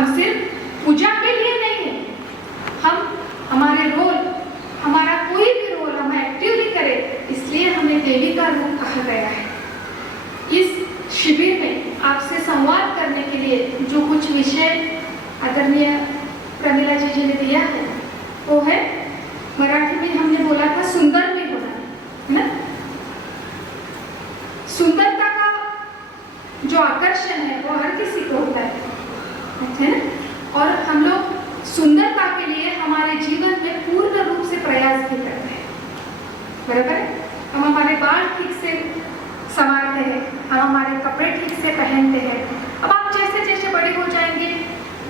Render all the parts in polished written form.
हम सिर्फ पूजा के लिए नहीं है, हम हमारे रोल, हमारा कोई भी रोल हम एक्टिव भी करें, इसलिए हमें देवी का रूप कहा गया है। इस शिविर में आपसे संवाद करने के लिए जो कुछ विषय आदरणीय प्रमिला जी ने दिया है वो है, मराठी में हमने बोला था सुंदर में होना, है ना। सुंदरता का जो आकर्षण है वो हर किसी को होता है ना। और हम लोग सुंदरता के लिए हमारे जीवन में पूर्ण रूप से प्रयास भी करते हैं, बराबर है। हम हमारे बाल ठीक से संवारते हैं, हम हमारे कपड़े ठीक से पहनते हैं। अब आप जैसे जैसे बड़े हो जाएंगे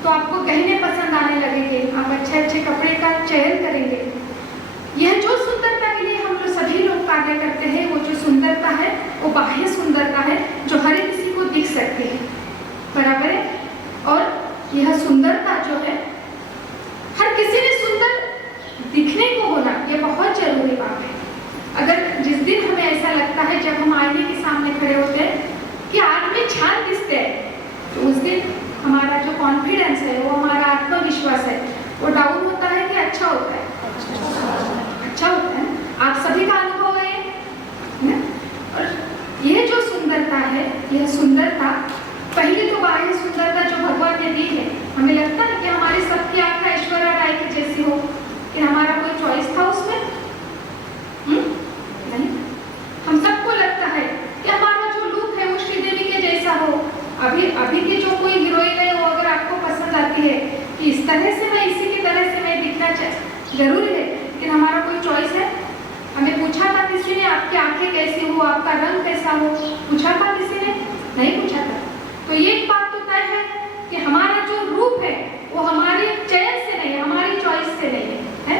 तो आपको गहने पसंद आने लगेंगे, आप अच्छे अच्छे कपड़े का चयन करेंगे। यह जो सुंदरता के लिए हम लोग सभी लोग कार्य करते हैं, वो जो सुंदरता है वो बाह्य सुंदरता है जो हर किसी को दिख सकती है, बराबर है। और यह सुंदरता जो है हर किसी ने सुंदर दिखने को होना, यह बहुत जरूरी बात है। अगर जिस दिन हमें ऐसा लगता है जब हम आईने के सामने खड़े होते हैं कि आज मैं छान दिखते हैं, तो उस दिन हमारा जो कॉन्फिडेंस है, वो हमारा आत्मविश्वास है, वो डाउन होता है कि अच्छा होता है? अच्छा होता है। आप सभी का अनुभव है ना। और यह जो सुंदरता है, यह सुंदरता पहले तो बाह्य सुंदरता जो भगवान ने दी है, हमें लगता है कि हमारी सबकी आंख ऐश्वर्या राय की जैसी हो, कि हमारा कोई चॉइस था उसमें? नहीं। हम सबको लगता है कि हमारा जो लुक है वो श्रीदेवी के जैसा हो। अभी की जो कोई हीरोइन है वो अगर आपको पसंद आती है कि इस तरह से मैं, इसी की तरह से मैं दिखना जरूरी है, लेकिन हमारा कोई चॉइस है? हमें पूछा था किसी ने आपकी आंखें कैसी हो, आपका रंग कैसा हो? पूछा था किसी ने? नहीं पूछा था। तो ये एक बात तो तय है कि हमारा जो रूप है वो हमारे चयन से नहीं, हमारी चॉइस से नहीं है,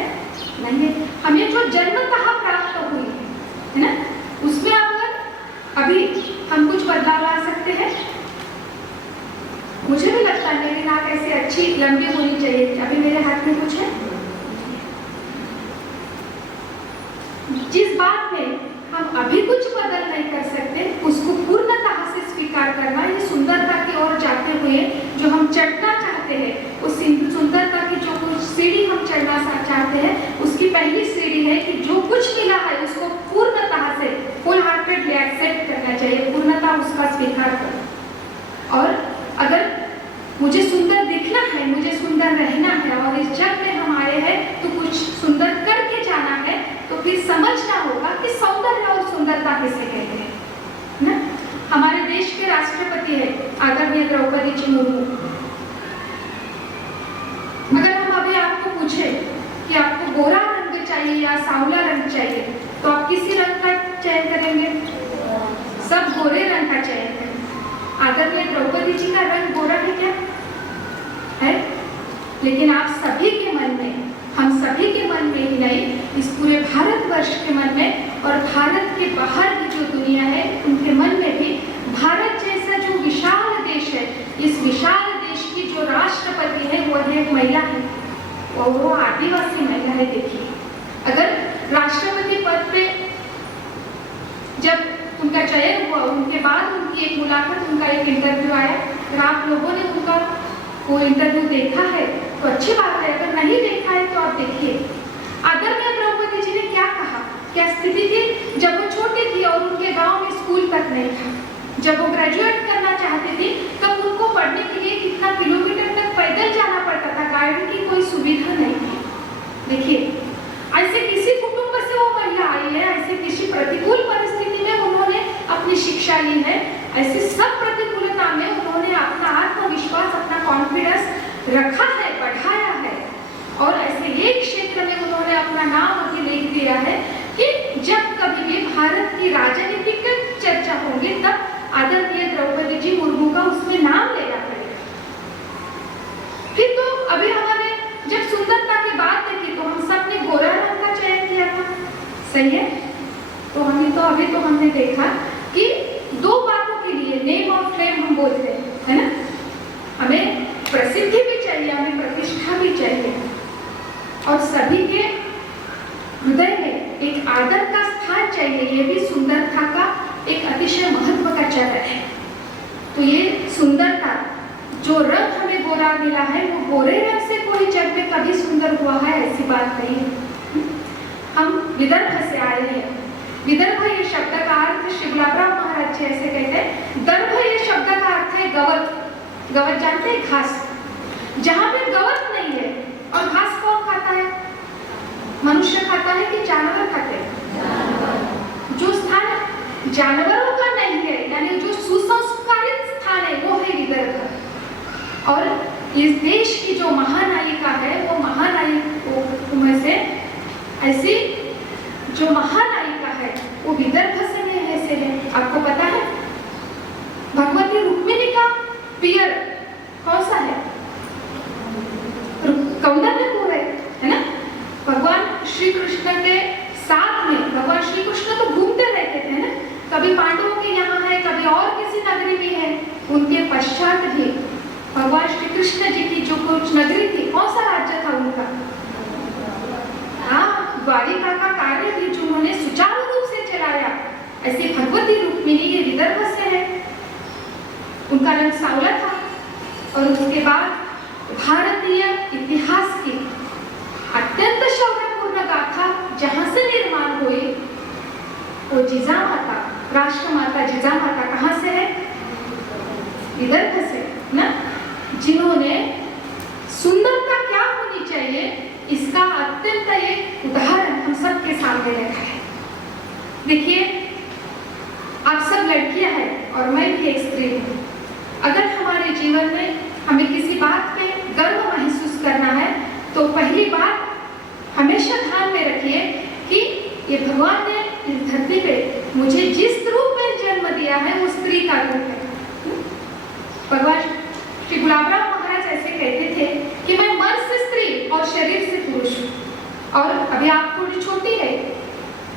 नहीं है। हमें जो जन्मतः प्राप्त हुई है ना, उसमें अगर अभी हम कुछ बदलाव ला सकते हैं, मुझे भी लगता है मेरी नाक ऐसी अच्छी लंबी होनी चाहिए। अभी मेरे हाथ में कुछ है। जिस बात में हम अभी कुछ बदल नहीं कर सकते, उसको पूर्णतः से स्वीकार करना, ये सुंदरता की ओर जाते हुए जो हम चढ़ना चाहते हैं, उस सुंदरता की जो कुछ सीढ़ी हम चढ़ना चाहते हैं, उसकी पहली सीढ़ी है कि जो कुछ मिला है उसको पूर्णतः से फुल हार्टेडली एक्सेप्ट करना चाहिए, पूर्णतः उसका स्वीकार करो। और अगर मुझे सुंदर दिखना है, मुझे सुंदर रहना है और इस जग में हमारे है तो कुछ सुंदर करके जाना है, तो फिर समझना होगा कि सौंदर्य और सुंदरता किसे कहते हैं ना। हमारे देश के राष्ट्रपति है आदरणीय द्रौपदी जी मुर्मू। अगर हम अभी आपको पूछे कि आपको गोरा रंग चाहिए या सांवला रंग चाहिए, तो आप किसी रंग का चयन करेंगे? सब गोरे रंग का चयन करेंगे। आदरणीय द्रौपदी जी का रंग गोरा है क्या? है। लेकिन आप सभी के मन में, हम सभी के मन में ही नहीं, इस पूरे भारतवर्ष के मन में और भारत के बाहर की जो दुनिया है उनके मन में भी भारत जैसा जो विशाल देश है, इस विशाल देश की जो राष्ट्रपति है वो है एक महिला है, और वो आदिवासी महिला है। देखिए, अगर राष्ट्रपति पद पे जब उनका चयन हुआ, उनके बाद उनकी एक मुलाकात, उनका एक इंटरव्यू आया, अगर आप लोगों ने उनका वो इंटरव्यू देखा है तो अच्छी बात है, अगर नहीं देखा है तो आप देखिए। आदरणीय द्रौपदी जी ने क्या कहा, क्या स्थिति थी जब वो छोटी थी और उनके गांव में स्कूल तक नहीं था। जब वो ग्रेजुएट करना चाहती थी तब उनको पढ़ने के लिए कितना किलोमीटर तक पैदल जाना पड़ता था, गाड़ी की कोई सुविधा नहीं थी। देखिए, ऐसे किसी कुटुंब से वो महिला आई है, ऐसे किसी प्रतिकूल परिस्थिति में उन्होंने अपनी शिक्षा ली है, ऐसे सब प्रतिकूलता में उन्होंने अपना आत्मविश्वास, अपना कॉन्फिडेंस रखा है, बढ़ाया है, और ऐसे एक क्षेत्र में उन्होंने अपना नाम अभी लिख दिया है कि जब कभी भी भारत की राजनीतिक चर्चा होगी तब आदरणीय द्रौपदी जी मुर्मू का उसमें नाम लेना पड़ेगा। फिर तो अभी हमारे जब सुंदरता की बात देखी तो हम सब ने गोरा रंग का चयन किया था, सही है। तो अभी तो हमने देखा कि दो बातों के लिए नेम और फ्लेम हम बोलते हैं, है ना। हमें प्रसिद्धि भी चाहिए, हमें प्रतिष्ठा भी चाहिए, और सभी के हृदय में एक आदर का स्थान चाहिए। ये भी सुंदरता का एक अतिशय महत्व का चरण है। तो ये सुंदरता जो रंग हमें गोरा चमत्कार मिला है वो गोरे रंग से कोई जग में कभी सुंदर हुआ है ऐसी बात नहीं है। हम विदर्भ से आए हैं। विदर्भ ये शब्द का अर्थ श्री गुलाबराव महाराज जी ऐसे कहते हैं, दर्भ ये शब्द का अर्थ है गवत। गवत जानते हैं? घास। जहाँ पे गवत नहीं है, और घास कौन खाता है? मनुष्य खाता है कि जानवर खाते हैं? जो स्थान जानवरों का नहीं है, यानी जो सुसंस्कारित स्थान है वो है विदर्भ। और इस देश की जो महानायिका है वो महानायिकों में से ऐसी जो महानायिका है वो विदर्भ से है। आपको पता है भगवती रुक्मिणी का पियर कौन सा है? कौंडल्यपुर है ना। भगवान श्री कृष्ण के साथ में भगवान श्री कृष्ण तो घूमते रहते थे ना, कभी पांडवों के यहाँ है, कभी और किसी नगरी में है। उनके पश्चात भी भगवान श्री कृष्ण जी की जो कुछ नगरी थी, कौन सा राज्य था उनका? हाँ, द्वारिका का कार्य भी जो उन्होंने सुचारू रूप से चलाया। ऐसे भगवती रुक्मिणी ये विदर्भ से है। उनका रंग सांवला था। और उसके बाद भारतीय इतिहास की अत्यंत शौर्यपूर्ण गाथा जहां से निर्माण हुई वो जिजामाता, राष्ट्रमाता जिजामाता कहाँ से है? विदर्भ से ना। जिन्होंने सुंदरता क्या होनी चाहिए इसका अत्यंत एक उदाहरण हम सबके सामने रखा है। देखिए, आप सब लड़कियां हैं और मैं भी एक स्त्री हूँ। अगर हमारे जीवन में हमें किसी बात पे गर्व महसूस करना है तो पहली बात हमेशा ध्यान में रखिए कि ये भगवान ने इस धरती पे मुझे जिस रूप में जन्म दिया है वो स्त्री का रूप है। भगवान श्री गुलाबराव महाराज ऐसे कहते थे कि मैं मन से स्त्री और शरीर से पुरुष हूँ। और अभी आप थोड़ी छोटी है,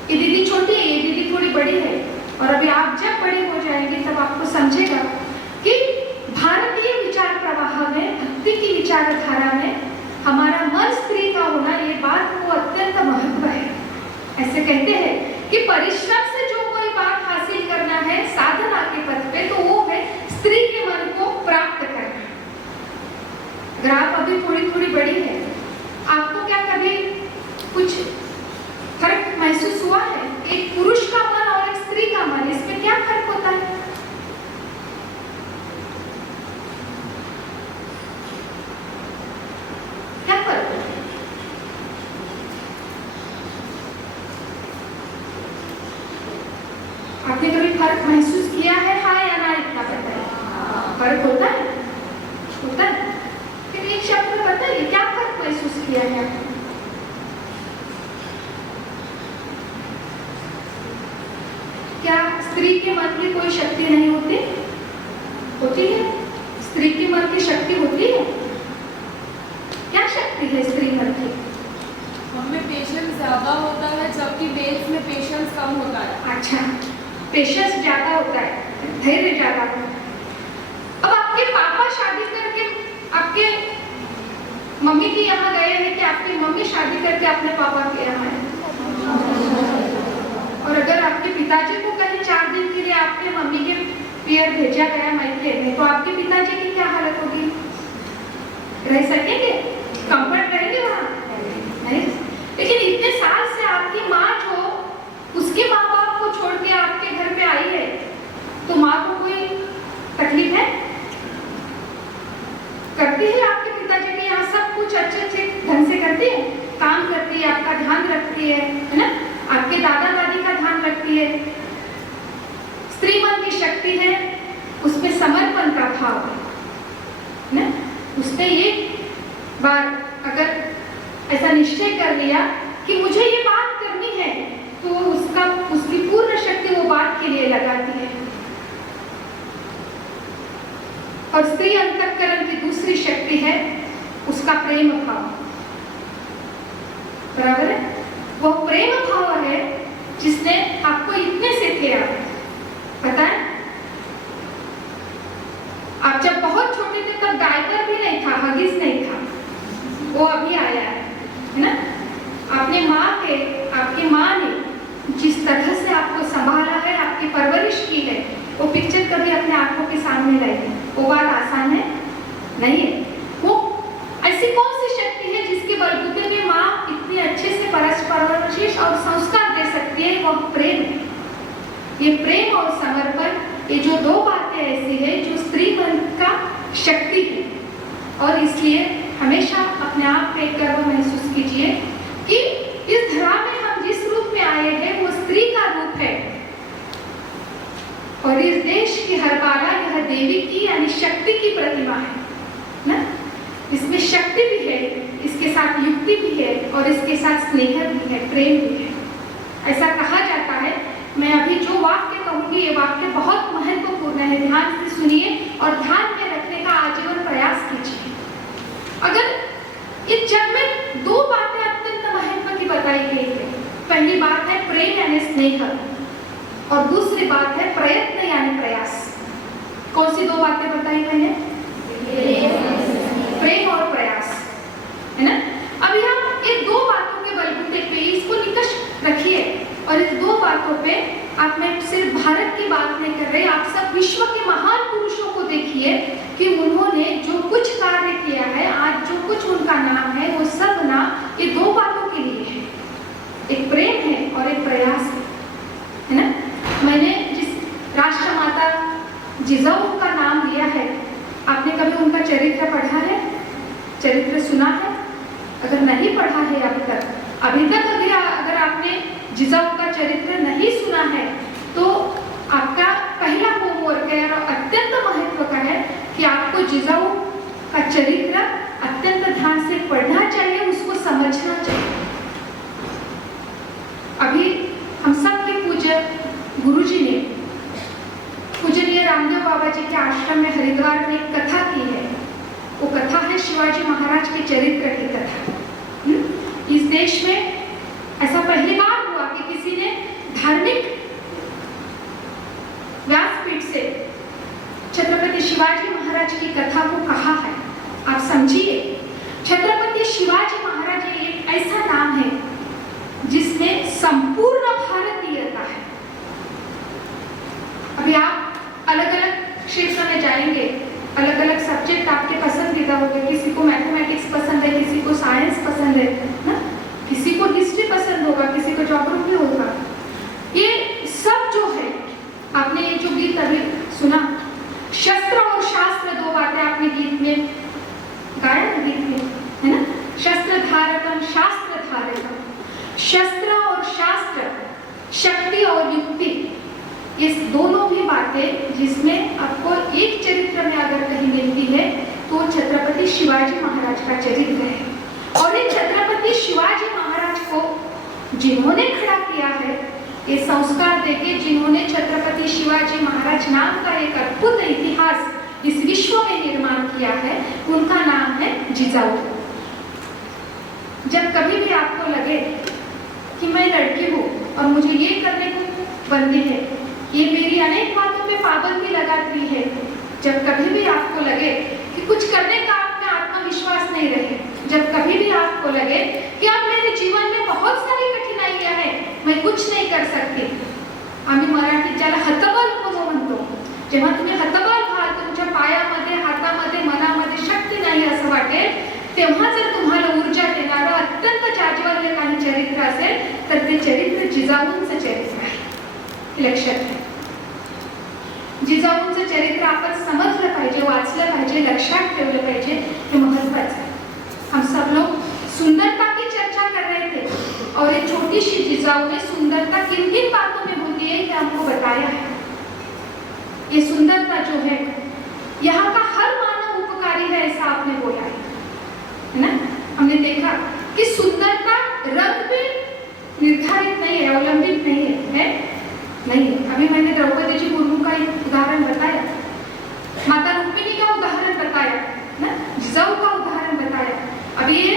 ये दीदी छोटी है, ये दीदी थोड़ी बड़ी है, और अभी आप जब बड़ी हो जाएंगे तब आपको समझेगा कि भारतीय विचार प्रवाह में, भक्ति की विचारधारा में हमारा मन स्त्री का होना ये बात को अत्यंत महत्व है। ऐसे कहते हैं कि परिश्रम से जो कोई बात हासिल करना है साधना के पथ पे तो वो है स्त्री के मन को प्राप्त करना। अगर आप अभी थोड़ी थोड़ी बड़ी है, आपको क्या कभी कुछ फर्क महसूस हुआ है? एक पुरुष का मन और एक स्त्री का मन, इसमें क्या फर्क होता है? क्या फर्क होता है? आपने कभी फर्क महसूस किया है? हाँ या ना, इतना पता है? फर्क होता है? होता है। फिर एक शब्द में बताइए क्या फर्क महसूस किया है आपने? क्या स्त्री के मन की कोई शक्ति नहीं होती? होती है। स्त्री की मन की शक्ति होती है। क्या शक्ति है स्त्री मन की? हमें पेशेंस ज्यादा होता है जबकि मेल्स में पेशेंस कम होता है। अच्छा, पेशेंस ज्यादा होता है, धैर्य ज्यादा होता है। अब आपके पापा शादी करके आपके मम्मी के यहाँ गए हैं कि आपकी मम्मी शादी करके अपने पापा के यहाँ है? और अगर आपके पिताजी को कहीं 4 दिन के लिए आपके मम्मी के पियर भेजा गया मायके में, तो आपके पिताजी की क्या हालत होगी? रह सकेंगे? कंफर्ट रहेंगे वहाँ? नहीं। लेकिन इतने साल से आपकी माँ जो उसके माँ बाप को छोड़ के आपके घर पे आई है, तो माँ को कोई तकलीफ है? करती है आपके पिताजी के यहाँ सब कुछ अच्छे ढंग से करती है, काम करती है, आपका ध्यान रखती है ना? आपके दादा दादी का ध्यान रखती है। स्त्री मन की शक्ति है, उसमें समर्पण का भाव है ना? उसने एक बार अगर ऐसा निश्चय कर लिया कि मुझे ये बात करनी है, तो उसकी पूर्ण शक्ति वो बात के लिए लगाती है। और स्त्री अंतःकरण की दूसरी शक्ति है उसका प्रेम भाव। बराबर है? वो प्रेम भाव है जिसने आपको इतने से किया। पता है, आप जब बहुत छोटे थे तब डायपर भी नहीं था, हगिस नहीं था, वो अभी आया है ना? आपकी माँ ने जिस तरह से आपको संभाला है, आपकी परवरिश की है, वो पिक्चर कभी अपने आंखों के सामने लाई, वो बात आसान है नहीं है। ये प्रेम और समर्पण, ये जो दो बातें ऐसी है जो स्त्री मन का शक्ति है। और इसलिए हमेशा अपने आप पे गर्व महसूस कीजिए कि इस धरा में हम जिस रूप में आए हैं वो स्त्री का रूप है। और इस देश की हर बाला यह देवी की यानी शक्ति की प्रतिमा है ना। इसमें शक्ति भी है, इसके साथ युक्ति भी है और इसके साथ स्नेह भी है, प्रेम भी है। ऐसा कहा जाता है, मैं अभी जो वाक्य कहूंगी ये वाक्य बहुत महत्वपूर्ण है, ध्यान से सुनिए और ध्यान में रखने का आजीवन प्रयास कीजिए। अगर इस जग में दो बातें अत्यंत महत्व की बताई गई है, पहली बात है प्रेम यानी स्नेह और दूसरी बात है प्रयत्न यानी प्रयास। कौन सी दो बातें बताई गई हैं? प्रेम और प्रयास, है ना। अभी हम इन दो बातों के बलबूते पे इसको निकष रखिए और इस दो बातों पे आप, मैं सिर्फ भारत की बात नहीं कर रही, आप सब विश्व के महान पुरुषों को देखिए कि उन्होंने जो कुछ कार्य किया है, आज जो कुछ उनका नाम है, वो सब नाम ये दो बातों के लिए है, एक प्रेम है और एक प्रयास है ना। मैंने जिस राष्ट्रमाता जिजाऊ का नाम लिया है, आपने कभी उनका चरित्र पढ़ा है, चरित्र सुना है? अगर नहीं पढ़ा है अभी तक अगर आपने जिजाऊ का चरित्र नहीं सुना है तो आपका पहला होमवर्क है और अत्यंत महत्व का है कि आपको जिजाऊ का चरित्र अत्यंत ध्यान से पढ़ना चाहिए, उसको समझना चाहिए। अभी हम सब के पूज्य गुरुजी ने पूजनीय रामदेव बाबा जी के आश्रम में हरिद्वार में एक कथा की है। वो कथा है शिवाजी महाराज के चरित्र की कथा। इस देश में ऐसा पहली बार हुआ कि किसी ने धार्मिक व्यासपीठ से छत्रपति शिवाजी महाराज की कथा को कहा है। आप समझिए, छत्रपति शिवाजी महाराज एक ऐसा नाम है जिसमें संपूर्ण भारतीयता है। अभी आप अलग अलग क्षेत्र में जाएंगे, अलग अलग सब्जेक्ट आपके पसंदीदा होंगे, किसी को मैथमेटिक्स पसंद है, किसी को साइंस पसंद है ना, किसी को हिस्ट्री पसंद होगा, किसी को ज्योग्राफी होगा। ये सब जो है, आपने ये जो गीत अभी सुना, शस्त्र और शास्त्र दो बातें आपने गीत में गाया ना, गीत में, है ना। शस्त्र धारकम शास्त्र धारकम, शस्त्र और शास्त्र, शक्ति और युक्ति, ये दोनों भी बातें जिसमें आपको एक चरित्र में अगर कहीं मिलती है तो छत्रपति शिवाजी महाराज का चरित्र है। और ये छत्रपति शिवाजी महाराज को जिन्होंने खड़ा किया है, ये संस्कार देके जिन्होंने छत्रपति शिवाजी महाराज नाम का एक अद्भुत इतिहास इस विश्व में निर्माण किया है, उनका नाम है जिजाऊ। जब कभी भी आपको लगे कि मैं लड़की हूँ और मुझे ये करने को बंदी है, ये मेरी अनेक बातों पे पाबंदी लगाती है, जब कभी भी आपको लगे कि कुछ करने का आप में आत्मविश्वास नहीं रहे, जब कभी भी आपको लगे कि अब मेरे जीवन में बहुत सारी कठिनाइयां हैं, मैं कुछ नहीं कर सकती, आम्ही मराठीत ज्याला हतबल होतो म्हणतो, जेव्हा तुम्ही हतबल व्हाल, तुमच्या पायामध्ये, हातामध्ये, मनामध्ये शक्ती नाही असं वाटेल, तेव्हा जर तुम्हाला ऊर्जा देणारं अत्यंत जाज्वल्य काही चरित्र असेल तर ते चरित्र जिजाऊंचं चरित्र आहे, लक्षात घ्या। जिजाऊंचं चरित्र आपण समजलं पाहिजे, वाचलं पाहिजे, लक्षात ठेवलं पाहिजे, हे महत्त्वाचं आहे। हम सब लोग सुंदरता की चर्चा कर रहे थे और ये छोटी सी जिजाऊ ने सुंदरता किन किन बातों में होती है ये हमको बताया है। ये सुंदरता जो है यहाँ का हर मानव उपकारी है, ऐसा आपने बोला है ना। हमने देखा कि सुंदरता रंग पे निर्धारित नहीं है, अवलंबित नहीं है, नहीं। अभी मैंने द्रौपदी जी मुर्मू का एक उदाहरण बताया, माता रुक्मिणी का उदाहरण बताया ना, जिजाऊ का उदाहरण बताया। अभी ये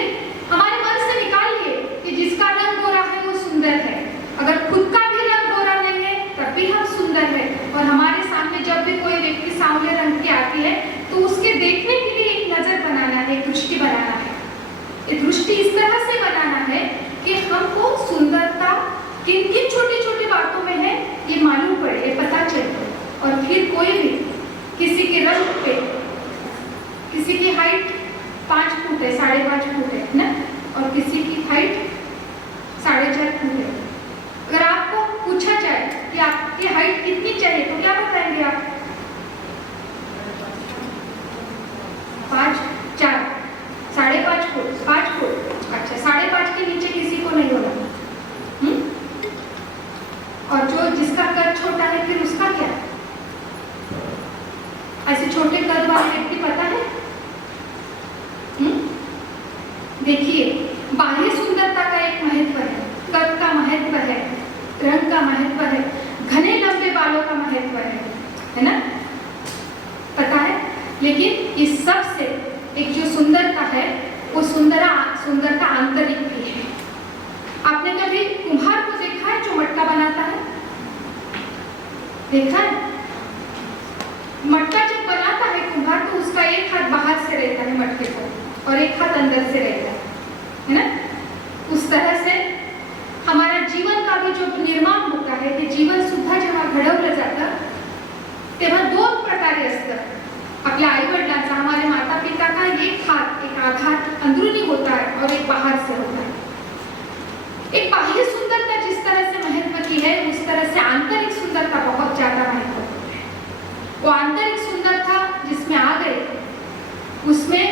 हमारे मन से निकालिए कि जिसका रंग गोरा है वो सुंदर है, अगर खुद का भी रंग गोरा नहीं है तब भी हम सुंदर है। और हमारे सामने जब भी कोई व्यक्ति सांवले रंग की आती है तो उसके देखने के लिए एक नजर बनाना है, एक दृष्टि बनाना है। ये दृष्टि इस तरह से बनाना है कि हमको सुंदरता किन किन छोटी छोटी बातों में है ये मालूम पड़े, ये पता चले। और फिर कोई भी किसी के रंग पे, किसी की हाइट 5 फुट है, 5.5 फुट है ना, और किसी की हाइट 4.5 फुट है, अगर आपको पूछा जाए कि आप की हाइट कितनी चाहिए, तो क्या बताएंगे आप? 5, 4, 5.5 फुट, 5 फुट। अच्छा, 5.5 के नीचे किसी को नहीं होना। और जो जिसका कद छोटा है फिर उसका क्या? ऐसे छोटे कद वाले व्यक्ति पता है? देखिए, बाह्य सुंदरता का एक महत्व है, कद का महत्व है, रंग का महत्व है, घने लंबे बालों का महत्व है ना? पता है? लेकिन इस सब से एक जो सुंदरता है वो सुंदरता आंतरिक भी है। आपने कभी कुम्हार को देखा है जो मटका बनाता है? देखा है? मटका जब बनाता है कुम्हार तो उसका एक हाथ बाहर से रहता है मटके को और एक हाथ अंदर से रहता है ना? उस तरह से हमारा जीवन का भी जो निर्माण होता है, ते जीवन सुद्धा जेव्हा घडवलं जातं तेव्हा 2 प्रकारे असतं। आपल्या आई वडिलांचा, हमारे माता पिता का एक हाथ, एक आधार अंदरूनी होता है और एक बाहर से होता है। एक बाह्य सुंदरता जिस तरह से महत्व की है, उस तरह से आंतरिक सुंदरता बहुत ज्यादा महत्व है। वो आंतरिक सुंदरता जिसमें आ गए, उसमें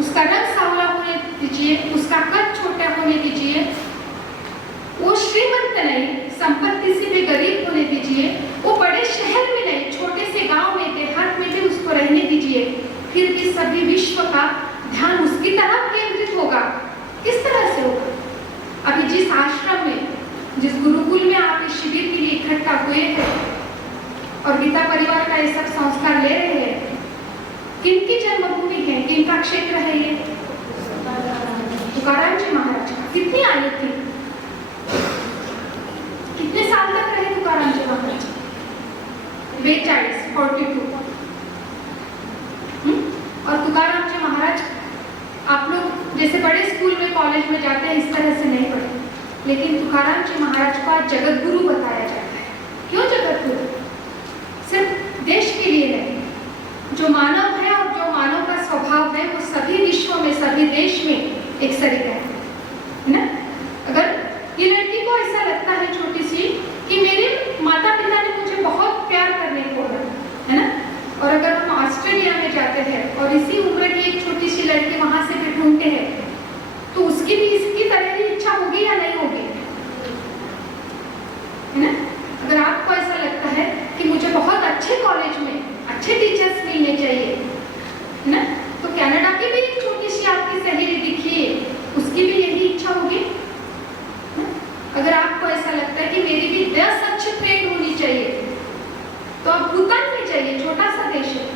उसका रंग सांवला होने दीजिए, उसका कद छोटा होने दीजिए, वो श्रीमंत नहीं, संपत्ति से भी गरीब होने दीजिए, वो बड़े शहर में नहीं, छोटे से गांव में, देहात में भी उसको रहने दीजिए, फिर भी सभी विश्व का ध्यान उसकी तरफ केंद्रित होगा। किस तरह से होगा? अभी जिस आश्रम में, जिस गुरुकुल में आप इस शिविर के लिए इकट्ठा हुए हैं और गीता परिवार का ये सब संस्कार ले रहे हैं, किनकी जन्मभूमि है, किनका क्षेत्र है ये? तुकाराम जी महाराज का। कितनी आयु थी? कितने साल तक रहे तुकाराम जी महाराज? 42। और तुकाराम जी महाराज, आप लोग जैसे बड़े स्कूल में, कॉलेज में जाते हैं, इस तरह से नहीं पढ़े, लेकिन तुकाराम जी महाराज को आज जगत गुरु बताया जाता है। क्यों जगत गुरु? सिर्फ देश के लिए नहीं, जो मानव है और जो मानव का स्वभाव है वो सभी विश्व में, सभी देश में एक सरिता है ना? अगर ये लड़की को ऐसा लगता है छोटी सी कि मेरे माता पिता ने मुझे बहुत प्यार करने को बोला है ना, और अगर हम ऑस्ट्रेलिया में जाते हैं और इसी उम्र की एक छोटी सी लड़की वहां से भी ढूंढते हैं, तो उसकी भी इसकी तरह की इच्छा होगी या नहीं होगी? है ना? अगर आपको ऐसा लगता है कि मुझे बहुत अच्छे कॉलेज में अच्छे टीचर्स मिलने चाहिए, है ना, तो कनाडा की भी एक छोटी सी आपकी सहेली दिखिए, उसकी भी यही इच्छा होगी। अगर आपको ऐसा लगता है कि मेरी भी 10 अच्छे फ्रेंड होनी चाहिए, तो आप भूटान में जाइए, छोटा सा देश है,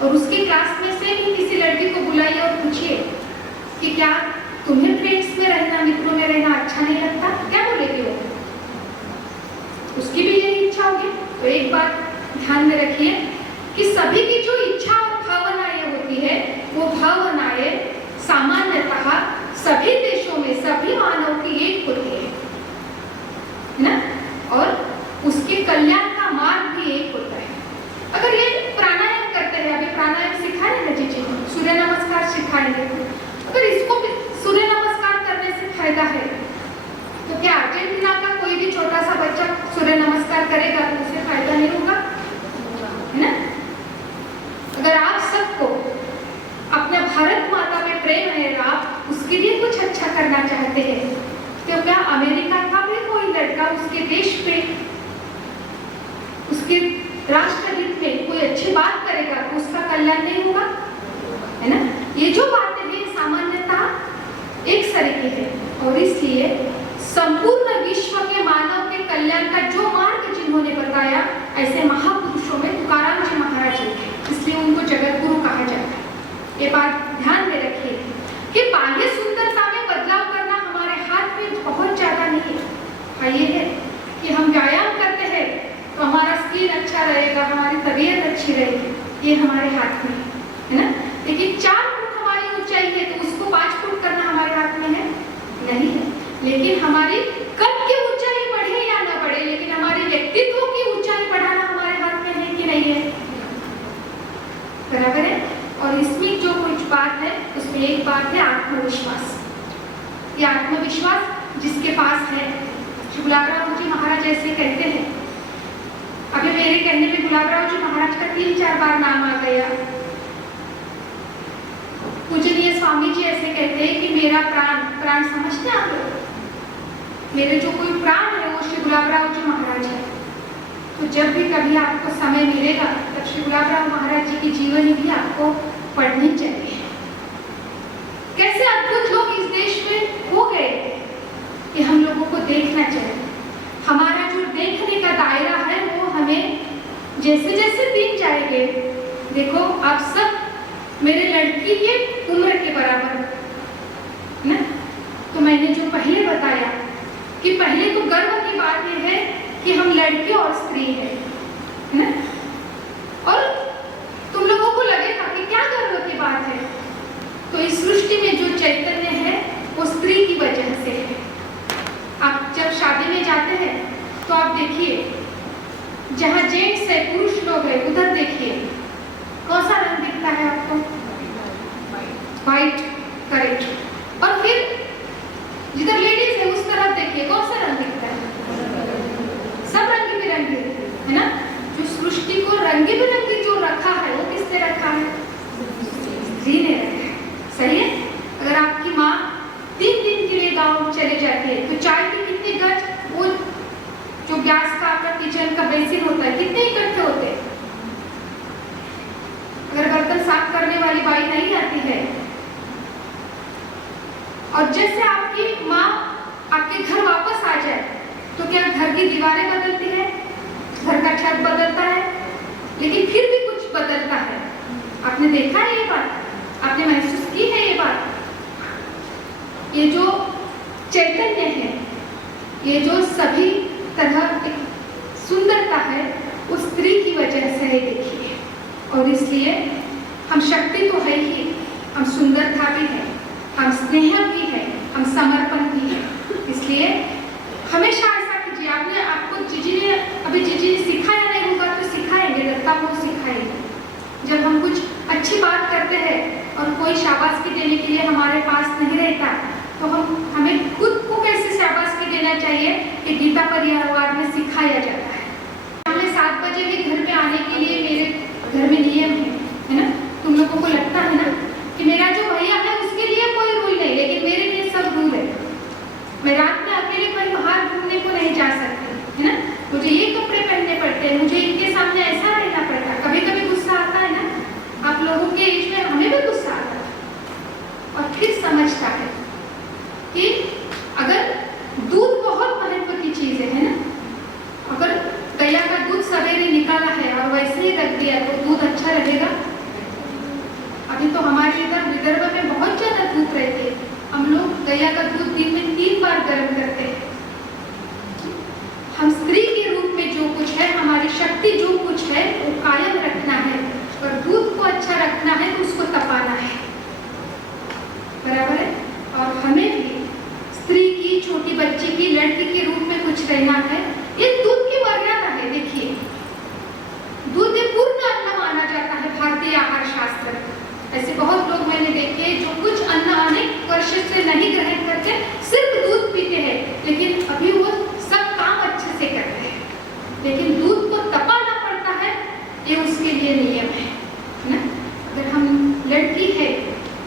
और उसकी क्लास में से भी किसी लड़की को बुलाइए और पूछिए कि क्या तुम्हें फ्रेंड्स में रहना, मित्रों में रहना अच्छा नहीं लगता? क्या बोलेगी वो? उसकी भी यही इच्छा होगी। तो एक बात ध्यान में रखिए कि सभी की जो इच्छा और भावनाएं होती है, वो भावनाएं सामान्यतः सभी देशों में सभी मानव की एक होती है ना, और उसके कल्याण का मार्ग भी एक होता है। अगर ये प्राणायाम करते हैं, अभी प्राणायाम सिखाएंगे जी, सूर्य नमस्कार सिखाएंगे, अगर इसको सूर्य नमस्कार करने से फायदा है, तो क्या अर्जेंटीना का कोई भी छोटा सा बच्चा सूर्य नमस्कार करेगा तो उसे फायदा नहीं होगा? है ना? अगर आप सबको अपने भारत माता में प्रेम है, आप उसके लिए कुछ अच्छा करना चाहते हैं, तो क्या अमेरिका का भी कोई लड़का उसके देश पे, उसके राष्ट्रहित में कोई अच्छी बात करेगा तो उसका कल्याण नहीं होगा? है ना? ये जो बातें हैं सामान्यतः एक सरीके है, और इसलिए संपूर्ण विश्व के मानव के कल्याण का जो मार्ग जिन्होंने बताया, ऐसे महापुरुषों में तुकाराम जी महाराज थे, इसलिए उनको जगत गुरु कहा जाता है। ये बात ध्यान में रखिए कि बाह्य सुंदरता में बदलाव करना हमारे हाथ में बहुत ज्यादा नहीं है। हाँ, ये है कि हम व्यायाम करते हैं तो हमारा स्किन अच्छा रहेगा, हमारी तबीयत अच्छी रहेगी, ये हमारे हाथ में है ना। लेकिन 4 फुट हमारी ऊंचाई है तो उसको 5 फुट करना हमारे हाथ में है नहीं है। लेकिन हमारी कद की ऊंचाई बढ़े या ना बढ़े, लेकिन हमारे व्यक्तित्व की ऊंचाई बढ़ाना हमारे हाथ में है कि नहीं है? बराबर है। और इसमें जो कुछ बात है उसमें एक बात है आत्मविश्वास। ये आत्मविश्वास जिसके पास है, गुलाब राम जी महाराज ऐसे कहते हैं अभी मेरे कहने पे गुलाबराव जी महाराज का 3-4 बार नाम आ गया। पूजनीय स्वामी जी ऐसे कहते हैं कि मेरा प्राण समझते हैं आप लोग, मेरे जो कोई प्राण है वो श्री गुलाबराव जी महाराज है। तो जब भी कभी आपको समय मिलेगा तब श्री गुलाबराव महाराज जी की जीवनी भी आपको पढ़नी चाहिए। कैसे अद्भुत लोग इस देश में हो गए कि हम लोगों को देखना चाहिए। हमारा जो देखने का दायरा है वो हमें जैसे जैसे दिन जाएंगे, देखो आप सब मेरे लड़की के उम्र के बराबर है ना। तो मैंने जो पहले बताया कि पहले तो गर्व की बात यह है कि हम लड़की और स्त्री है ना। और तुम लोगों को लगेगा कि क्या गर्व की बात है, तो इस सृष्टि में जो चैतन्य है वो स्त्री की वजह से है। आप जब शादी में जाते हैं तो आप देखिए, जहाँ जेंट्स है, पुरुष लोग है, उधर देखिए कौन सा रंग दिखता है आपको? White, correct. और फिर जिधर लेडीज है उस तरफ देखिए कौन सा रंग दिखता है? सब रंग बिरंगे है ना। जो सृष्टि को रंग बिरंगी जो रखा है वो किसने रखा है? स्त्री ने रखा है। सही है। अगर आपकी माँ 3 दिन के लिए गाँव चले जाती है तो चाय के कितने गज, वो जो गैस का आपका किचन का बेसिन होता है, कितने इकट्ठे होते हैं। अगर बर्तन साफ करने वाली बाई नहीं आती है, और जैसे आपकी माँ आपके घर वापस आ जाए तो क्या घर की दीवारें बदलती है, घर का छत बदलता है, लेकिन फिर भी कुछ बदलता है। आपने देखा है ये बात, आपने महसूस की है ये बात। ये जो चैतन्य है, ये जो सभी तरह एक सुंदरता है, उस स्त्री की वजह से है। देखिए, और इसलिए हम शक्ति तो है ही, हम सुंदरता भी है, हम स्नेह भी है, हम समर्पण भी है। इसलिए हमेशा ऐसा कीजिए। आपने आपको जीजी ने अभी जीजी ने सिखाया नहीं होगा तो सिखाएंगे, दत्ता को सिखाएंगे। जब हम कुछ अच्छी बात करते हैं और कोई शाबाशी देने के लिए हमारे पास नहीं रहता तो हमें खुद को कैसे शाबाशी देना चाहिए, ये गीता परिवार में सिखाया जाता है। हमें 7 बजे ही घर में आने के लिए मेरे घर में नियम है ना। तुम लोगों को लगता है ना कि मेरा जो भैया है उसके लिए कोई रूल नहीं, लेकिन मेरे लिए सब रूल है। मैं रात में अकेले कहीं बाहर घूमने को नहीं जा सकती है ना। मुझे ये कपड़े पहनने पड़ते हैं, मुझे इनके सामने ऐसा रहना पड़ता है। कभी कभी गुस्सा आता है ना, आप लोगों के एज में हमें भी गुस्सा आता है। और फिर समझता है कि अगर दूध बहुत महत्व की चीज है ना, अगर गैया का दूध सवेरे निकाला है और वैसे ही रख दिया तो दूध अच्छा रहेगा? अभी तो हमारे इधर विदर्भ में बहुत ज्यादा धूप रहती है, हम लोग गैया का दूध दिन में 3 बार गर्म करते हैं। हम स्त्री के रूप में जो कुछ है, हमारी शक्ति जो कुछ है वो कायम रखना है, और दूध को अच्छा रखना है तो उसको तपाना है, बराबर है। और हमें भी स्त्री की, छोटी बच्ची की, लड़की के रूप में कुछ रहना है। ये दूध की मर्यादा है। देखिए, दूध एक पूर्ण अन्न माना जाता है भारतीय आहार शास्त्र। ऐसे बहुत लोग मैंने देखे जो कुछ अन्न अनेक वर्ष से नहीं ग्रहण करके सिर्फ दूध पीते हैं, लेकिन अभी वो सब काम अच्छे से करते हैं, लेकिन दूध को तपाना पड़ता है, ये उसके लिए नियम है ना। अगर हम लड़की है,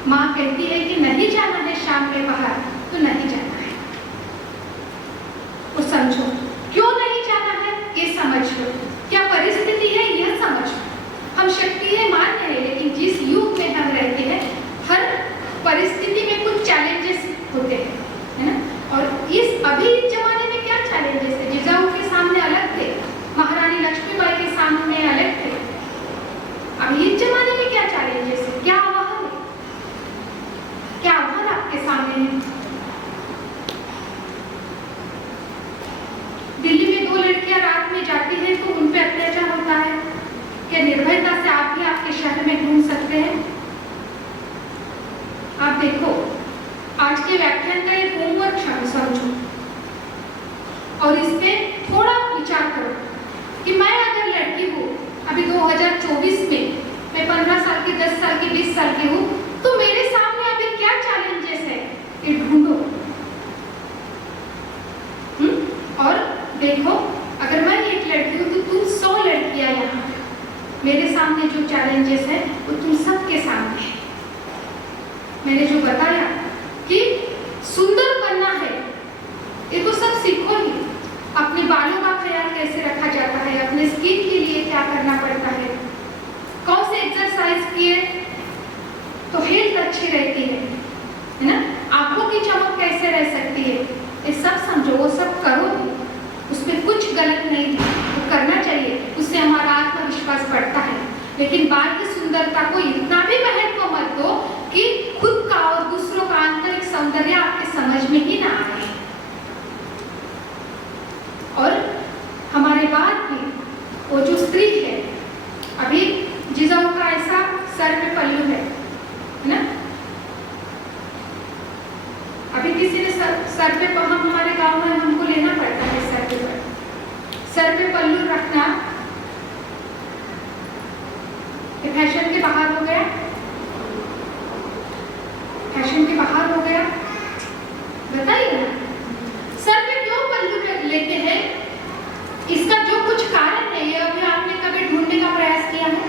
माँ कहती है कि नहीं जाना है शाम में बाहर, तो नहीं जाना है। वो समझो क्यों नहीं जाना है, ये समझ लो। क्या परिस्थिति है यह समझ लो। हम शक्ति है मान्य है, लेकिन जिस युग में हम रहते हैं हर परिस्थिति में कुछ चैलेंजेस होते हैं है ना। और इस अभी जमाने में क्या चैलेंजेस है? जिजाऊ के सामने अलग थे, महारानी लक्ष्मीबाई के सामने अलग थे। अभी इस जमाने में क्या चैलेंजेस है, क्या आह्वान है, क्या आह्वान आपके सामने है? दिल्ली में 2 लड़कियां रात में जाती हैं तो उन पे अत्याचार होता है। क्या निर्भयता से आप भी आपके शहर में घूम सकते हैं? आप देखो, आज के व्याख्यान का एक होमवर्क समझो और इस पे थोड़ा विचार करो कि मैं अगर लड़की हूँ, अभी 2024 में मैं 15 साल की, 10 साल की, 20 साल की हूँ, तो मेरे सामने अभी क्या चैलेंजेस है, ये ढूंढो। और देखो, अगर मैं एक लड़की हूँ तो तुम 100 मैंने जो बताया कि सुंदर बनना है, ये तो सब सीखो ही। अपने बालों का ख्याल कैसे रखा जाता है, अपने स्किन के लिए क्या करना पड़ता है, कौन से एक्सरसाइज किए तो हेल्थ अच्छी रहती है ना, आंखों की चमक कैसे रह सकती है, ये सब समझो, वो सब करो, उसमें कुछ गलत नहीं है, वो करना चाहिए, उससे हमारा आत्मविश्वास बढ़ता है। लेकिन बाह्य सुंदरता को इतना भी महत्व मत दो कि खुद का और दूसरों का आंतरिक सौंदर्य आपके समझ में ही ना आए। और हमारे बाद भी वो जो स्त्री है, अभी जिजाऊ का ऐसा सर में पल्लू है ना, अभी किसी ने सर पे, हम हमारे गांव में हमको लेना पड़ता है सर पे पल्लू रखना, ये फैशन के बाहर हो गया, फैशन के बाहर हो गया। बताइए ना, सर पे क्यों पल्लू लेते हैं? इसका जो कुछ कारण है, ये अभी आपने कभी ढूंढने का प्रयास किया है?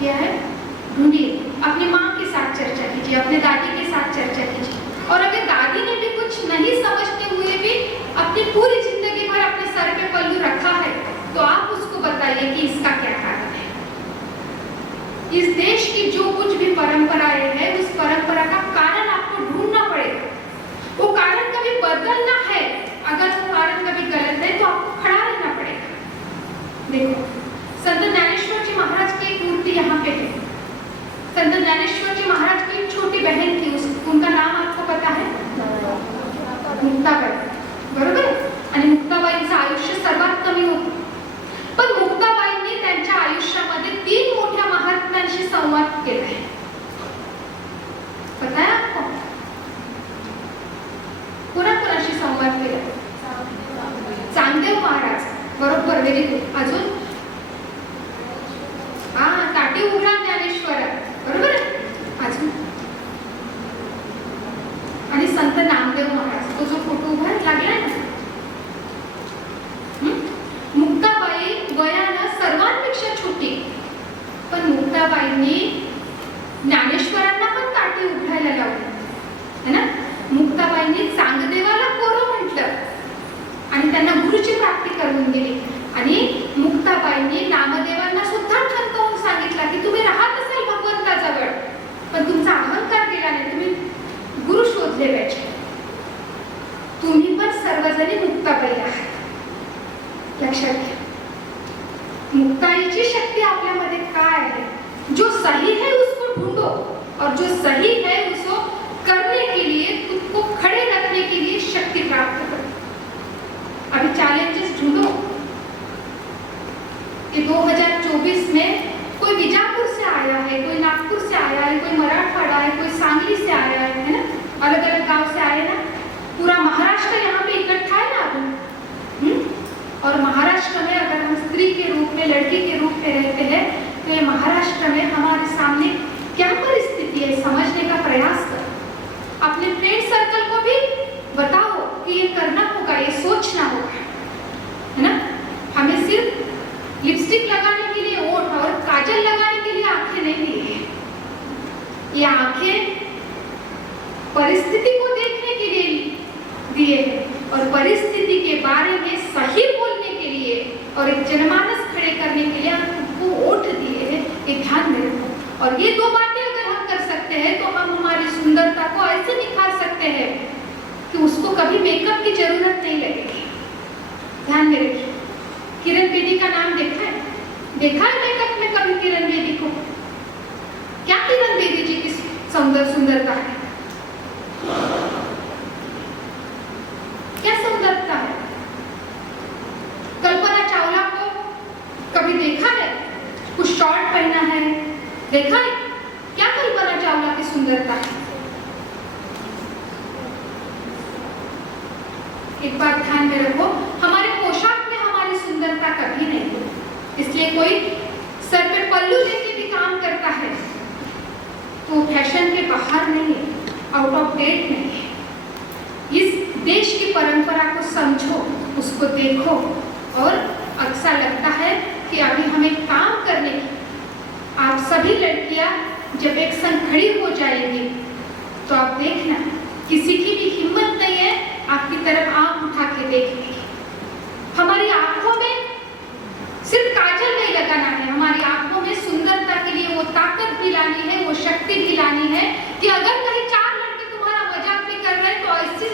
किया है? ढूंढिए, अपनी माँ के साथ चर्चा कीजिए, अपने दादी के साथ चर्चा कीजिए। और अगर दादी ने भी कुछ नहीं समझते हुए भी अपनी पूरी जिंदगी भर अपने सर पे पल्लू रखा है, तो आप उसको बताइए कि इसका क्या कारण है। इस देश की जो कुछ भी परंपराएं हैं, उस परंपरा का कारण आपको ढूंढना पड़ेगा। वो कारण कभी बदलना है, अगर वो कारण कभी गलत है तो आपको खड़ा रहना पड़ेगा। देखो, संत ज्ञानेश्वर जी महाराज की एक मूर्ति यहाँ पे है। संत ज्ञानेश्वर जी महाराज की एक छोटी बहन थी, उनका नाम आपको पता है? मुक्ताबाई, बरोबर? आणि मुक्ताबाईंचं आयुष्य सर्वात कमी होतं, पण मुक्ताबाईंनी त्यांच्या आयुष्यामध्ये 3 मोठ्या महात्म्यांशी संवाद केलाय। पता है आपको? कोणाकोणाशी संवाद केला? चांगदेव महाराज, बरोबर, व्हेरी गुड। अजून ताटी उघडा ज्ञानेश्वर, बरोबर? अजून आणि संत नामदेव महाराज, तो जो फोटो उभा लागलाय ना, मुक्ताबाई वयानं सर्वांपेक्षा छोटी, पण मुक्ताबाईंनी ज्ञानेश्वरांना पण ताटी उघडायला लावली है ना। मुक्ताबाईंनी चांगदेवाला कोरो म्हटलं आणि त्यांना गुरुची प्राप्ती करून दिली। आणि मुक्ताबाईंनी नामदेवांना सुद्धा ठणकावून सांगितलं की तुम्ही राहत असाल भगवंताजवळ, पण तुमचा अहंकार केला नाही, तुम्ही गुरु शोधले पाहिजे। तुम्ही पण सर्वजणी मुक्ताबाई आहात, लक्षात घ्या। मुक्ताईची शक्ती आपल्यामध्ये काय आहे? जो सही है उसको ढूंढो, और जो सही है उसको करने के लिए, खुद को खड़े रखने के लिए शक्ति प्राप्त करो। अभी चैलेंजेस ढूंढो कि 2024 में कोई बीजापुर से आया है, कोई नागपुर से आया है, कोई मराठवाड़ा है, कोई सांगली से आया है ना, अलग अलग गांव से आए ना, पूरा महाराष्ट्र यहाँ पे इकट्ठा है ना अभी। और महाराष्ट्र में अगर हम स्त्री के रूप में, लड़की के रूप में रहते हैं, तो ये महाराष्ट्र में हमारे सामने क्या परिस्थिति है, समझने का प्रयास करो। अपने फ्रेंड सर्कल को भी बताओ कि ये करना होगा, ये सोचना होगा, है ना। हमें सिर्फ लिपस्टिक लगाने के लिए ओठ और काजल लगाने के लिए आंखें नहीं दी है, ये आंखें परिस्थिति को देखने के लिए दिए हैं, और परिस्थिति के बारे में सही बोलने के लिए और एक जनमानस खड़े करने के लिए आपको ओठ दिए हैं, ये ध्यान में रखो। और ये 2 बातें अगर हम कर सकते हैं तो हम हमारी सुंदरता को ऐसे निखार सकते हैं कि उसको कभी मेकअप की जरूरत नहीं लगेगी। ध्यान में रखिए। किरण बेदी का नाम देखा है? देखा है मेकअप में कभी किरण बेदी को? क्या किरण बेदी जी की सुंदरता है? क्या सुंदरता है? कल्पना चावला को कभी देखा है? कुछ शॉर्ट पहना है, देखा है? क्या कल्पना चावला की सुंदरता है? एक बात ध्यान में रखो, हमारे पोशाक में हमारी सुंदरता कभी नहीं है। इसलिए कोई सर पे पल्लू लेके भी काम करता है तो फैशन के बाहर नहीं है, आउट ऑफ डेट नहीं है। इस देश की परंपरा को समझो, उसको देखो, और अक्सर लगता है कि अभी हमें काम करने की, आप सभी लड़कियां जब एक संग खड़ी हो जाएगी तो आप देखना किसी की भी हिम्मत नहीं है आपकी तरफ आंख उठा के देखने की। हमारी आंखों में सिर्फ काजल नहीं लगाना है, हमारी आंखों में सुंदरता के लिए वो ताकत भी लानी है, वो शक्ति भी लानी है कि अगर कहीं चार लड़के तुम्हारा मजाक भी कर रहे हैं तो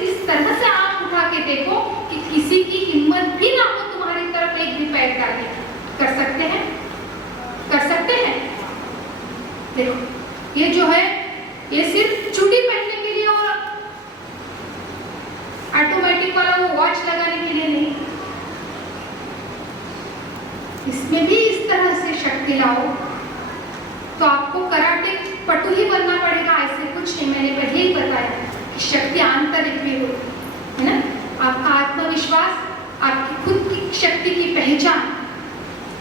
इस तरह से आंख उठा के देखो कि किसी की हिम्मत भी ना हो तुम्हारी तरफ एक भी पैर डालने। कर सकते हैं? कर सकते हैं? देखो ये जो है ये सिर्फ चूड़ी पहनने के लिए और ऑटोमेटिक वाला वो वॉच लगाने के लिए नहीं, इसमें भी इस तरह से शक्ति लाओ तो आपको कराटे पटु ही बनना पड़ेगा, ऐसे कुछ नहीं। मैंने पहले ही बताया कि शक्ति आंतरिक भी हो, है ना। आपका आत्मविश्वास, आपकी खुद की शक्ति की पहचान,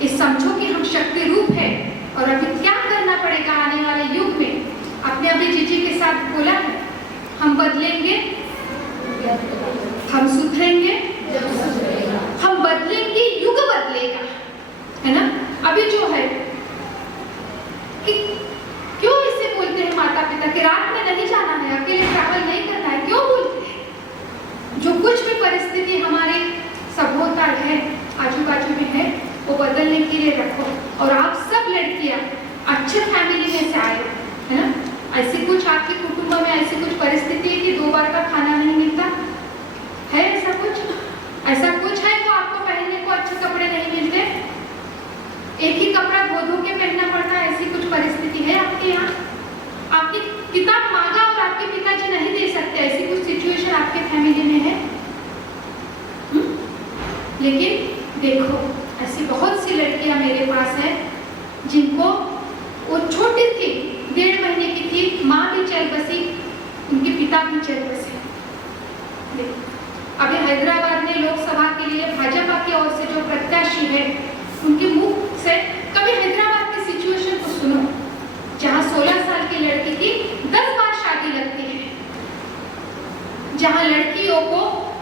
ये समझो कि हम शक्ति रूप है। और अभी क्या करना पड़ेगा आने वाले युग में? आपने अभी जीजी के साथ बोला है, हम बदलेंगे, हम सुधरेंगे, हम बदलेंगे, युग बदलेगा, है ना। अभी जो है कि क्यों इसे बोलते हैं माता पिता कि रात में नहीं जाना है, अकेले ट्रैवल नहीं करना है, क्यों बोलते हैं? जो कुछ भी परिस्थिति हमारी सभ्यता है, आजू बाजू में है, वो बदलने के लिए रखो। और आप सब लड़कियां अच्छे फैमिली में से आए, है ना। ऐसी कुछ आपके कुटुंब में ऐसी कुछ परिस्थिति है कि 2 बार का खाना नहीं मिलता है, ऐसा कुछ है वो आपको पहनने को अच्छे कपड़े नहीं मिलते, एक ही कपड़ा धो धो के पहनना पड़ता है, ऐसी कुछ परिस्थिति है आपके यहाँ? आपने किताब मांगा और आपके पिताजी नहीं दे सकते, ऐसी कुछ सिचुएशन आपके फैमिली में है? लेकिन देखो ऐसी बहुत सी लड़कियां मेरे पास है जिनको वो छोटी थी, 1.5 महीने की थी, माँ भी चल बसी, उनके पिता भी चल बसे। अभी हैदराबाद में लोकसभा के लिए भाजपा की ओर से जो प्रत्याशी है उनके मुख से कभी हैदराबाद की सिचुएशन को सुनो, जहाँ 16 साल की लड़की की 10 बार शादी लगती है, जहाँ लड़कियों को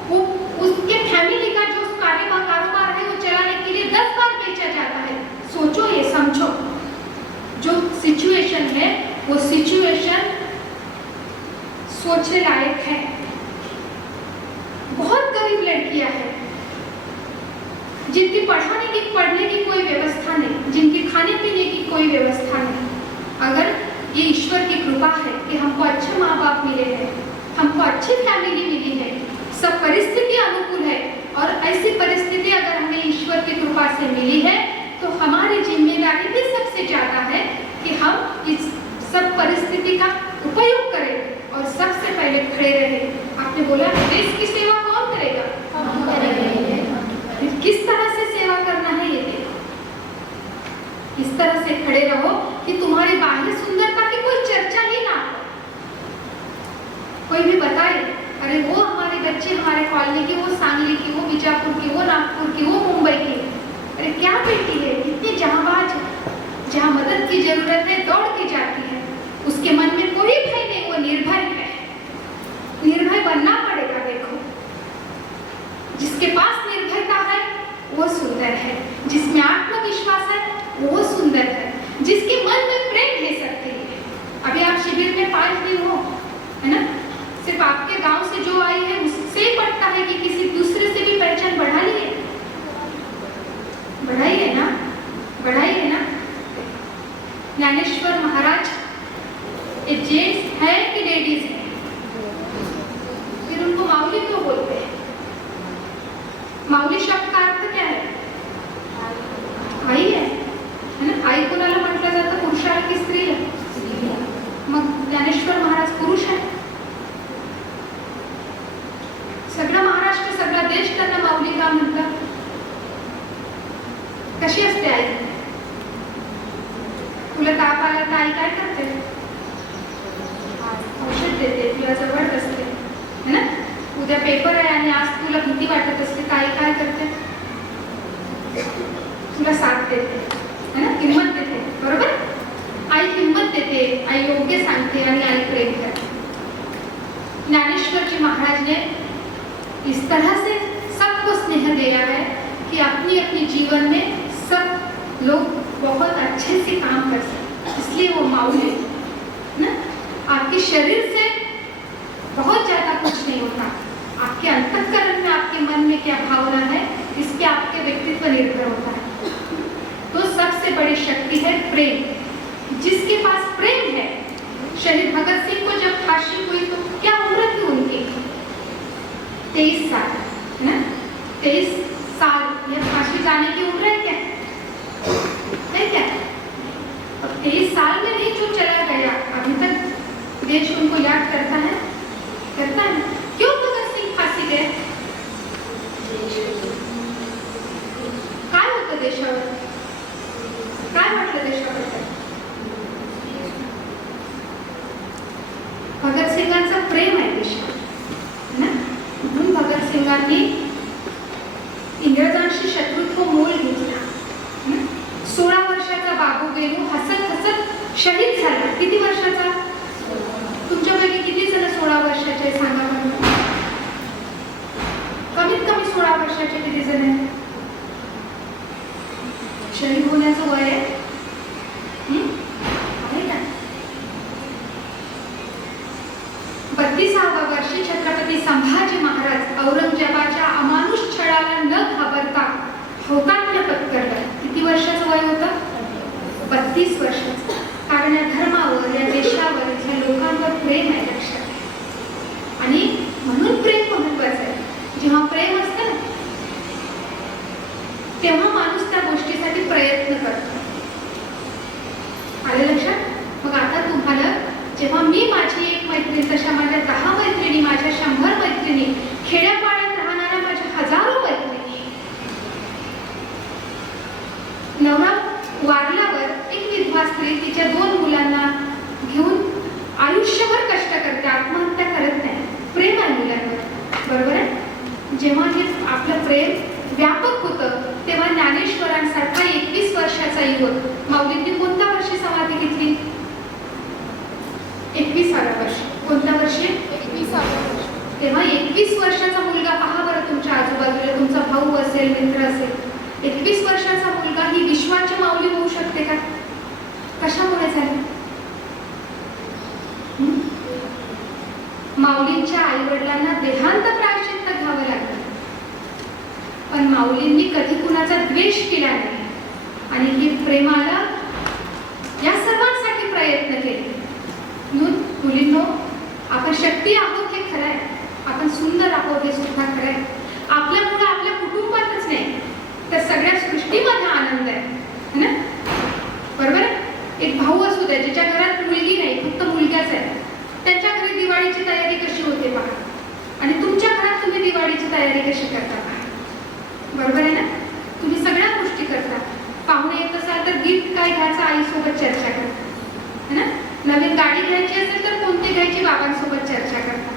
वो उसके फैमिली का जो कारोबार है वो चलाने के लिए 10 बार बेचा जाता है। सोचो, ये समझो जो सिचुएशन है वो सिचुएशन सोचने लायक है। बहुत गरीब लड़कियां हैं जिनकी पढ़ने की कोई व्यवस्था नहीं, जिनकी खाने पीने की कोई व्यवस्था नहीं। अगर ये ईश्वर की कृपा है कि हमको अच्छे माँ बाप मिले हैं, हमको अच्छी फैमिली मिली है, सब परिस्थिति अनुकूल है, और ऐसी परिस्थिति अगर हमें ईश्वर की कृपा से मिली है तो हमारी जिम्मेदारी भी सबसे ज्यादा है कि हम इस सब परिस्थिति का उपयोग करें और सबसे पहले खड़े रहें। आपने बोला देश की सेवा कौन करेगा? हम करेंगे। किस तरह से सेवा करना है ये देखो, इस तरह से खड़े रहो कि तुम्हारी बाह्य सुंदरता की कोई चर्चा ही ना हो। कोई भी बताए अरे वो हमारे बच्चे हमारे कॉलोनी की, वो सांगली की, वो बीजापुर की, वो नागपुर की, वो मुंबई की, अरे क्या बेटी है, कितनी जहांबाज है, जहाँ मदद की जरूरत है दौड़ के जाती है, उसके मन में कोई भय नहीं, वो निर्भय है। निर्भय बनना पड़ेगा। देखो जिसके पास निर्भयता है वो सुंदर है, जिसमें आत्मविश्वास है वो सुंदर है, जिसके मन में प्रेम है सकती है। अभी आप शिविर में 5 दिन हो, है ना, सिर्फ आपके गांव से जो आई है उससे ही पड़ता है कि किसी दूसरे से भी पहचान बढ़ाई है ना, बढ़ाई है ना। ज्ञानेश्वर महाराज ये जेंट्स है कि लेडीज है? फिर उनको माउली क्यों बोलते हैं? माऊली शब्द का अर्थ क्या है? आई है ना। आई कोणाला म्हटलं जातं? पुरुषाला की स्त्रीला? मग ज्ञानेश्वर महाराज पुरुष आहे. सगळं महाराष्ट्र, सगळा देश त्यांना माऊली का म्हणतात? कशी असते आई? तुला ताप आला तर आई काय करते? औषध देते, तुला जवळ असते, है ना. उद्या पेपर आहे आणि आज तुला भीती वाटत असते तर आई काय करते? तुला साथ देते, है ना, हिम्मत देते. बरोबर? आई हिम्मत देते, आई योग्य सांगते आणि आई प्रेम करते. ज्ञानेश्वर जी महाराज ने इस तरह से सबको स्नेह दिया है कि अपनी अपनी जीवन में सब लोग बहुत अच्छे से काम कर सकें. इसलिए वो माऊली बाकी शरीर से बहुत ज्यादा कुछ नहीं होता। आपके अंतःकरण में, आपके मन में क्या भावना है, इसके आपके व्यक्तित्व निर्भर होता है। तो सबसे बड़ी शक्ति है प्रेम। जिसके पास प्रेम है, शहीद भगत सिंह को जब फांसी हुई तो क्या उम्र थी उनकी? 23 साल, है ना? 23 साल ये फांसी जाने की उम्र है क्या? है क्या? अब 23 साल में नहीं जो चला गया, अभी तक देश उनको याद करता है, करता है। क्यों भगत सिंह फांसी गए? काय होतं देशावर? काय वाटलं देशाबद्दल? भगत सिंगांचं प्रेम आहे देशावर, है ना? म्हणून भगत सिंगांनी इंग्रजांशी शत्रुत्व मोल घेतला। 16 वर्षाचा बाबू गेलू हसत हसत शहीद झाला। किती वर्षाचा? तुमच्यापैकी किती जण 16 वर्षाचे सांगा बरं? कमीत कमी 16 वर्षाचे किती जण आहेत? शहीद होण्याचं वय आहे का? 32व्या वर्षी छत्रपती संभाजी महाराज औरंगजेबाच्या अमानुष छळाला न घाबरता हौतात्म्य पत्करलं। किती वर्षाचं वय होतं? 32 वर्षाचं। कारण या धर्मावर, या देशावर, इथल्या लोकांवर प्रेम आहे, लक्षात। आणि म्हणून प्रेम महत्वाचं आहे। जेव्हा प्रेम असतं ना, तेव्हा माणूस त्या गोष्टीसाठी प्रयत्न करतो। आलं लक्षात? मग आता तुम्हाला, जेव्हा मी माझी एक मैत्रीण, तशा माझ्या 10 मैत्रिणी, माझ्या 100 मैत्रिणी, खेड्यापाड्यात राहणाऱ्या माझ्या हजारो मैत्रिणी, नवरा वारल्यावर एक विधवा स्त्री तिच्या 2 मुलांना घेऊन आयुष्यभर कष्ट करते, आत्महत्या करत नाही, प्रेम आहे मुलांवर, बरोबर आहे? जेव्हा हे आपलं प्रेम व्यापक होतं, तेव्हा ज्ञानेश्वरांसारखा 21 वर्षाचा युवक, माऊलींनी कोणत्या वर्षी समाधी घेतली? 21व्या वर्षी. कोणत्या वर्षी? 21व्या वर्षी. तेव्हा 21 वर्षाचा मुलगा, पहा बरं तुमच्या आजूबाजूला, तुमचा भाऊ असेल, मित्र असेल, 21 वर्षाचा मुलगा ही विश्वाची माऊली होऊ शकते का? कशामुळे झाली? माऊलींच्या आई वडिलांना देहांत प्रायश्चित्त घ्यावं लागलं, पण माऊलींनी कधी कुणाचा द्वेष केला नाही आणि ही प्रेमाला या सर्वांसाठी प्रयत्न केले। म्हणून मुलींनो, आपण शक्ती आहोत हे खरं आहे, आपण सुंदर आहोत हे सुद्धा खरं आहे। आपल्यामुळे आपल्या कुटुंबातच नाही तर सगळ्या सृष्टीमध्ये आनंद आहे, है ना? बरोबर आहे? एक भाऊ असू दे ज्याच्या घरात मुलगी नाही, फक्त मुलगाच आहे, त्यांच्या घरी दिवाळीची तयारी कशी होते पहा, आणि तुमच्या घरात तुम्ही दिवाळीची तयारी कशी करता पहा, बरोबर आहे ना? तुम्ही सगळ्या गोष्टी करता। पाहुणे येत असाल तर गिफ्ट काय घ्यायचं आईसोबत चर्चा करता, है ना? नवीन गाडी घ्यायची असेल तर कोणती घ्यायची बाबांसोबत चर्चा करता,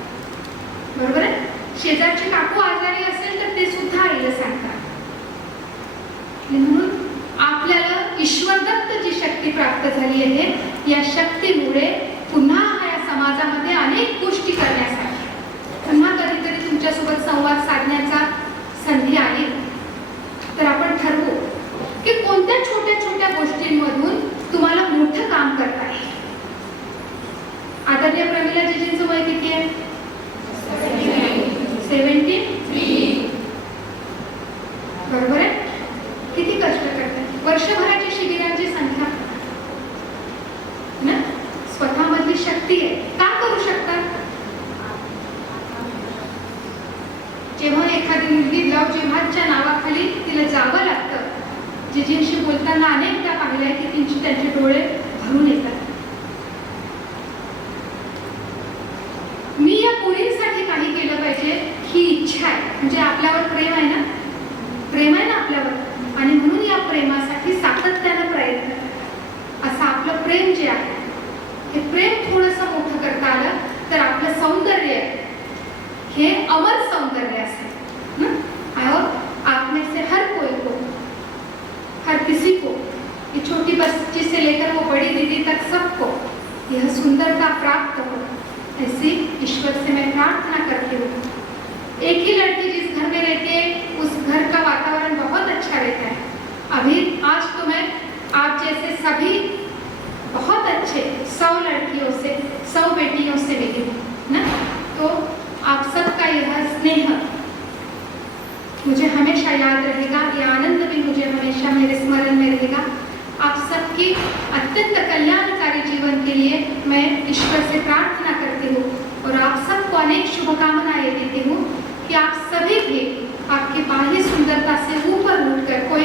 बरोबर आहे? शेजारची काकू आजारी असेल तर ते सुद्धा आईला सांगतात। म्हणून आपल्याला ईश्वरदत्त जी शक्ती प्राप्त झाली आहे, या शक्तीमुळे पुन्हा या समाजामध्ये अनेक गोष्टी करण्यासाठी, पुन्हा कधीतरी तुमच्यासोबत संवाद साधण्याचा संधी आली तर आपण ठरवू की कोणत्या छोट्या छोट्या गोष्टींमधून तुम्हाला मोठं काम करता येईल। आदरणीय प्रमिला जीजींचं वय किती आहे? 73. बरोबर आहे? किती कष्ट करतात, वर्षभराच्या शिबिरांची संख्या ना, स्वतःमधली शक्ती आहे, का करू शकतात? जेव्हा एखादी मुलगी लव जिहादच्या नावाखाली तिला जावं लागतं, जिजींशी बोलताना अनेकदा पाहिलंय की त्यांचे डोळे भरून येतात। मी या मुलींसाठी काही केलं पाहिजे ही इच्छा आहे, म्हणजे आपल्यावर प्रेम आहे ना, प्रेम आहे ना आपल्यावर, आणि म्हणून या प्रेमासाठी सातत्यानं प्रयत्न करा। असं आपलं प्रेम जे आहे, हे प्रेम थोडंसं मोठं करता आलं तर आपलं सौंदर्य हे अमर सौंदर्य असेल। और आप में से हर कोई को, हर किसी को, ये छोटी बच्ची से लेकर वो बड़ी दीदी तक सबको यह सुंदरता प्राप्त हो, ऐसी ईश्वर से मैं प्रार्थना करती हूँ। एक ही लड़की जिस घर में रहती है उस घर का वातावरण बहुत अच्छा रहता है। अभी आज तो मैं आप जैसे सभी बहुत अच्छे 100 लड़कियों से 100 बेटियों से मिली ना, तो आप सबका यह स्नेह मुझे हमेशा याद रहेगा, ये आनंद भी मुझे हमेशा मेरे स्मरण में रहेगा। आप सबकी अत्यंत कल्याणकारी जीवन के लिए मैं ईश्वर से प्रार्थना करती हूँ और आप सबको अनेक शुभकामनाएं देती हूँ कि आप सभी भी आपकी बाह्य सुंदरता से ऊपर उठकर कोई